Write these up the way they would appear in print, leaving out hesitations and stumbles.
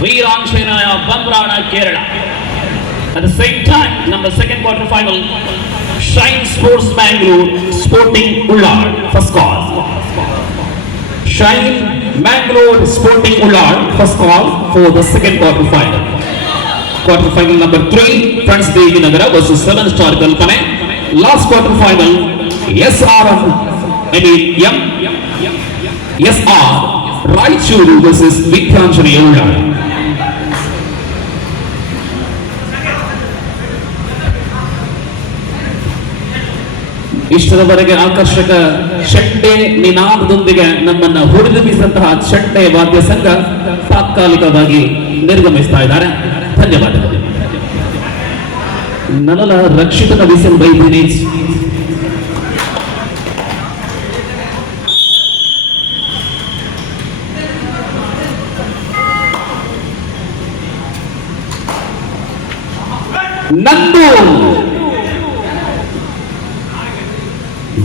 Veeranjanaya Bambrana Kerala. At the same time, number second quarter-final, Shine Sports Bangalore Sporting Ullad, first call. Shine Bangalore Sporting Ullad, first call for the second quarter-final. Quarter-final number 3, Friends Devi Nagara versus 7-star Kalpane. Last quarter-final, SR Raichuru versus Veeranjanaya Ullad. ಇಷ್ಟದವರೆಗೆ ಆಕರ್ಷಕ ಚಂಡೆ ನಿನಾದದೊಂದಿಗೆ ನಮ್ಮನ್ನ ಹುರಿದುಂಬಿಸಿದಂತಹ ಚಂಡೆ ವಾದ್ಯ ಸಂಘ ತಾತ್ಕಾಲಿಕವಾಗಿ ನಿರ್ಗಮಿಸ್ತಾ ಇದ್ದಾರೆ. ಧನ್ಯವಾದಗಳು. ನನ್ನಲ್ಲ ರಕ್ಷಿತನ ವಿಸಿಲ್ ಬೈ ದಿನೇಶ್. നന്ദു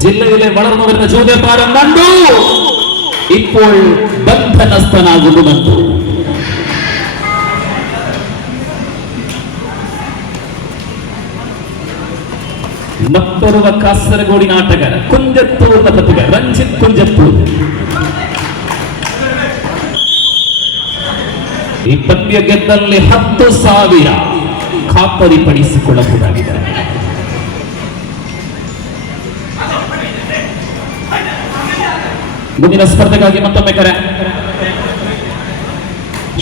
ജില്ലയിലെ വളർന്നു വരുന്ന ചോദ്യതാരം നന്ദു ഇപ്പോൾ ബന്ധനസ്ഥനാകുന്നു. നന്ദു ಮತ್ತೋರ್ವ ಕಾಸರಗೋಡಿನ ಆಟಗಾರ ಕುಂಜತ್ತೂರಿನ ಪ್ರತಿಭೆ ರಂಜಿತ್ ಕುಂಜತ್ತೂರ್. ಈ ಪಂದ್ಯ ಗೆದ್ದಲ್ಲಿ 10,000 ಖಾತರಿಪಡಿಸಿಕೊಳ್ಳಬಹುದಾಗಿದೆ. ಮುಂದಿನ ಸ್ಪರ್ಧೆಗಾಗಿ ಮತ್ತೊಮ್ಮೆ ಕರೆ.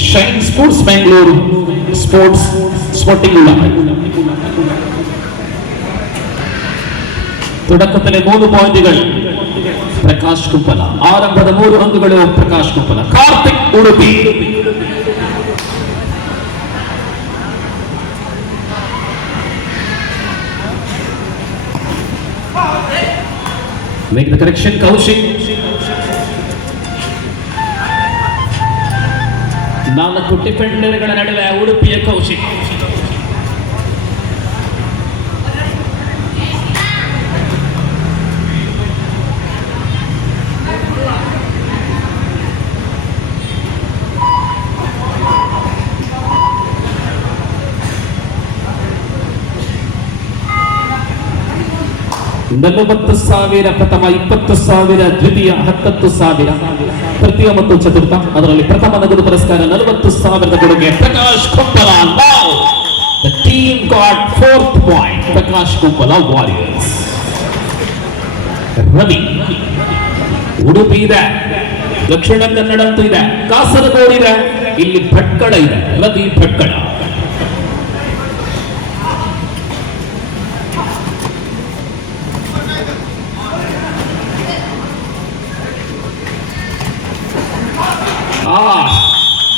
Shine sports Bangalore sporting Ullal. തുടക്കത്തിലെ 3 പോയിന്റുകൾ പ്രകാശ് കുപ്പല. ആരംഭದ 3 ಅಂಕಗಳು ಪ್ರಕಾಶ್ ಕುಪ್ಪಲ. ಕಾರ್ತಿಕ್ Udupi. Make the correction, Kaushik. 4 ಡಿಫೆಂಡರ್ಗಳ ನಡುವೆ ಉಡುಪಿಯ ಕೌಶಿಕ್. $40,000 ಪ್ರಥಮ, $20,000 ದ್ವಿತೀಯ, $10,000 ತೃತೀಯ ಮತ್ತು ಚತುರ್ಥ. ಅದರಲ್ಲಿ ಪ್ರಥಮ ನಗದು ಪುರಸ್ಕಾರ $40,000 ಕೊಡುಗೆ Prakash Kuppala. Now the team got 4th point. Prakash Kuppala warriors. Ravi Udupi ಇದೆ, ದಕ್ಷಿಣ ಕನ್ನಡ ಅಂತೂ ಇದೆ, ಕಾಸರಗೋಡು ಇದೆ, ಇಲ್ಲಿ ಭಟ್ಕಳ ಇದೆ. ರವಿ ಭಟ್ಕಳ.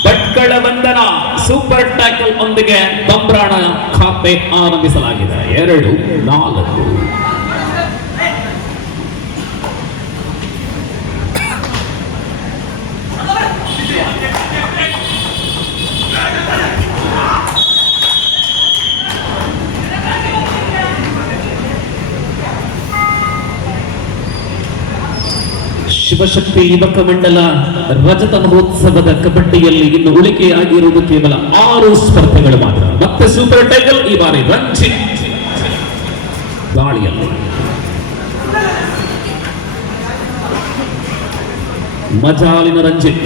ಭಟ್ಕಳ ಬಂಧನ ಸೂಪರ್ ಟ್ಯಾಕಲ್ ಒಂದಿಗೆ ಬಂಬ್ರಾಣ ಖಾತೆ ಆರಂಭಿಸಲಾಗಿದೆ. 2-4. ಶಿವಶಕ್ತಿ ಯುವಕ ಮಂಡಲ ರಜತ ಮಹೋತ್ಸವದ ಕಬಡ್ಡಿಯಲ್ಲಿ ಇನ್ನು ಉಳಿಕೆಯಾಗಿರುವುದು ಕೇವಲ 6 ಸ್ಪರ್ಧೆಗಳು ಮಾತ್ರ. ಮತ್ತೆ ಸೂಪರ್ ಟೈಗಲ್ ಈ ಬಾರಿ ರಂಜಿತ್ ದಾಳಿಯಲ್ಲಿ. ಮಜಾಲಿನ ರಂಜಿತ್.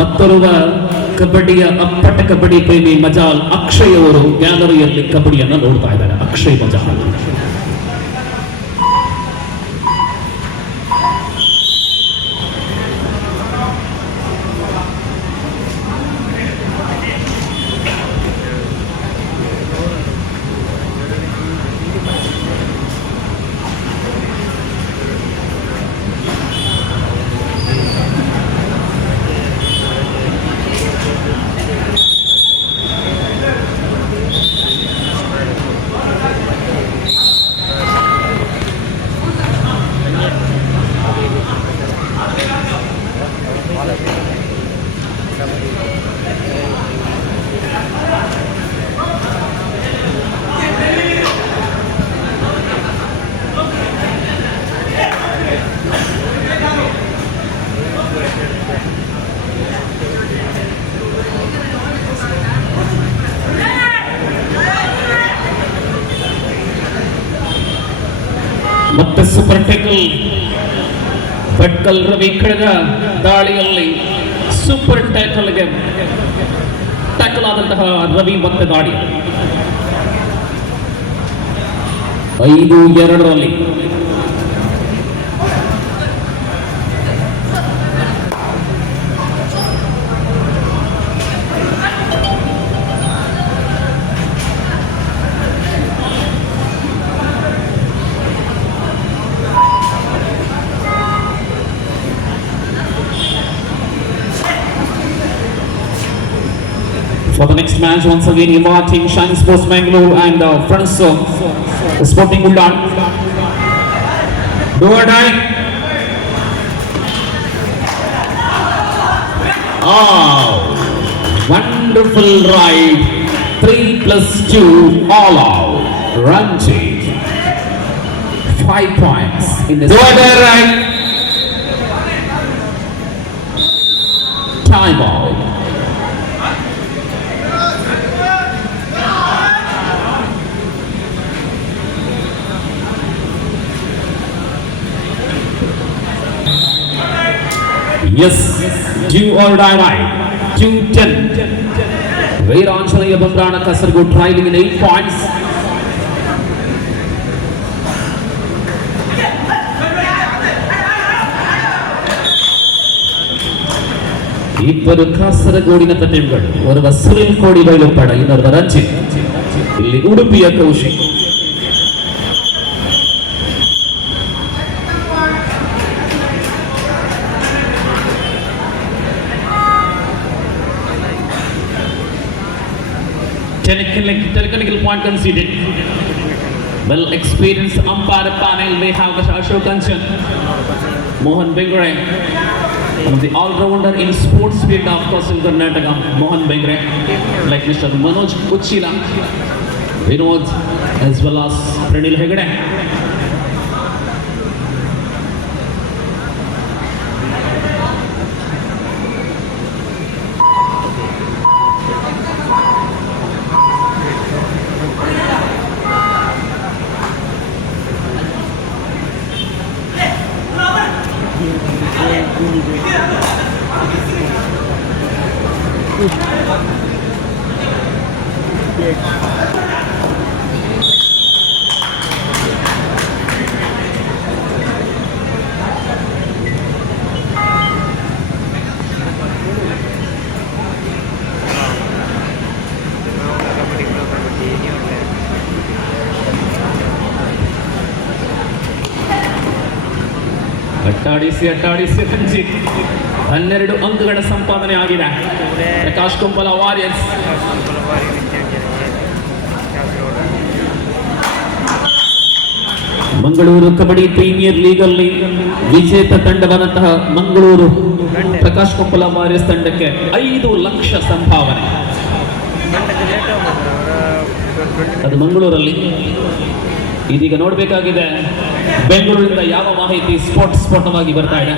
ಮತ್ತೋರ್ವ ಕಬಡ್ಡಿಯ ಅಪ್ಪಟ ಕಬಡ್ಡಿ ಪ್ರೇಮಿ ಮಜಾಲ್ ಅಕ್ಷಯ್ ಅವರು ಗ್ಯಾಲರಿಯಲ್ಲಿ ಕಬಡ್ಡಿಯನ್ನು ನೋಡ್ತಾ ಇದ್ದಾರೆ. ಅಕ್ಷಯ್ ಮಜಾಲ್. ಮತ್ತೆ ಸೂಪರ್ ಟೇಕಲ್. ಭಟ್ಕಲ್ ರವಿ ಕಳೆದ ದಾಳಿಯಲ್ಲಿ ಸೂಪರ್ ಟ್ಯಾಕಲ್ಗೆ ಟ್ಯಾಕಲ್ ಆದಂತಹ ರವಿ ಮತ್ತೆ ದಾಳಿ 5-2 For the next match, once again inviting Shine Sports Mangalore and friends of Sporting Uldan. Do or die. Oh, wonderful ride. 3+2 all out. Ranchi. 5 points in this. Do or die right. Time out. Yes, do or die right. 2-10. Veeranjanaya Bamrana Kasaragod driving in 8 points. ಇಬ್ಬರು ಕಾಸರಗೋಡಿನ ತಂಡಗಳು ಓರ್ವ ಸುನಿಲ್ ಕೋಡಿ ಬೈಲುಪಡ ಇನ್ನೊರ್ವ ರಂಜಿತ್ ಇಲ್ಲಿ ಉಡುಪಿಯ Kaushik technical point conceded. Well experienced umpire panel we have Ashok Kanchan, Mohan Bengre, one of the all-rounder in sports field of course in Karnataka, Mohan Bengre, like Mr. Manoj Uchila, Vinod, as well as Pranil Hegde. ಅಟ್ಟಾಡಿಸಿ ರಂಜಿತ್ 12 ಅಂಕಗಳ ಸಂಪಾದನೆ ಆಗಿದೆ. Prakash Kompala warriors Mangalore kabaddi premier league ಅಲ್ಲಿ ವಿಜೇತ ತಂಡವಾದಂತಹ Mangalore Prakash Kompala warriors ತಂಡಕ್ಕೆ 5 ಲಕ್ಷ ಸಂಭಾವನೆ. ಅದು ಮಂಗಳೂರಲ್ಲಿ. ಇದೀಗ ನೋಡಬೇಕಾಗಿದೆ ಬೆಂಗಳೂರಿನಿಂದ ಯಾವ ಮಾಹಿತಿ ಸ್ಫೋಟವಾಗಿ ಬರ್ತಾ ಇದೆ.